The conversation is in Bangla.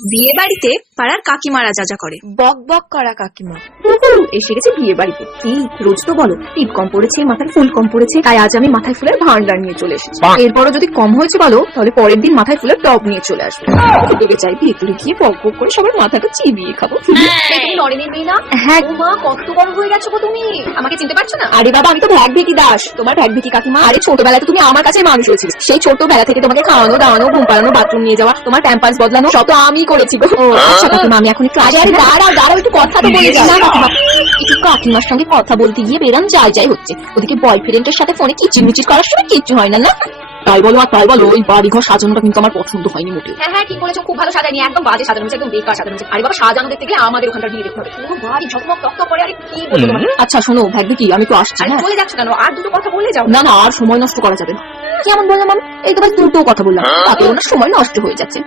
বিয়ে বাড়িতে পাড়ার কাকিমারা যা যা করে। বক বক করা কাকিমা। এসে গেছে বিয়ে বাড়িতে। কি রোজ তো বলো টিপ কম পড়েছে, মাথায় ফুল কম পড়েছে, তাই আজ আমি মাথায় ফুলের ভান্ডার নিয়ে চলে এসেছি। এরপরও যদি কম হয়েছে বলো, তাহলে পরের দিন মাথায় ফুলের টব নিয়ে চলে আসবে। ভেবে চাই ভেতরে গিয়ে পক পক করে সবার মাথাটা চিবিয়ে খাবো। তুমি নরেনের মেয়ে না? হ্যাঁ। ও মা, কত বড় হয়ে গেছো গো তুমি, আমাকে চিনতে পারছো না? আরে বাবা, আমি তো ভ্যাগ ভেকি দাস, তোমার ভ্যাগ ভেকি কাকিমা। আরে ছোটবেলায় তো তুমি আমার কাছে মানুষ হয়েছিল, সেই ছোটবেলা থেকে তোমাকে খাওয়ানো দাওয়ানো, ঘুম পাড়ানো, বাথরুম নিয়ে যাওয়া, তোমার প্যাম্পার্স বদলানো সব তো আমি করেছি গো। আচ্ছা কাকিমা, আমি এখন একটু আসি। আরে দাঁড়াও একটু কথা তো বলে যাই না কাকিমা। একটু কাকিমার সঙ্গে কথা বলতে গিয়ে বেরাম যাই হচ্ছে। ওদিকে বয়ফ্রেন্ডের সাথে ফোনে কিচিরমিচির করার সময় কিচ্ছু হয় না। তাই বলো আর তাই বলো, ওই বাড়ি ঘর সাজানোটা কিন্তু আমার পছন্দ হয়নি মোটেও। হ্যাঁ ঠিক বলেছো, খুব ভালো সাজানি, একদম বাজে সাজানো হয়েছে, একদম বেকার সাজানো হয়েছে। আরে বাবা, সাজানো দেখতে গেলে আমাদের ওখানকার বিয়ে দেখতে হবে, পুরো বাড়ি ঝকমক টকটক করে। আরে কি বলবো তোমাকে। আচ্ছা শোনো ভাগ্যে কি, আমি তো আসছি। আরে হ্যাঁ চলে যাচ্ছ কেন? আর দুটো কথা বলে যাও। না আর সময় নষ্ট করা যাবে না। কেমন বললাম আমি? এই তো ভাই দুটো কথা বললাম, তাতে ওনার সময় নষ্ট হয়ে যাচ্ছে।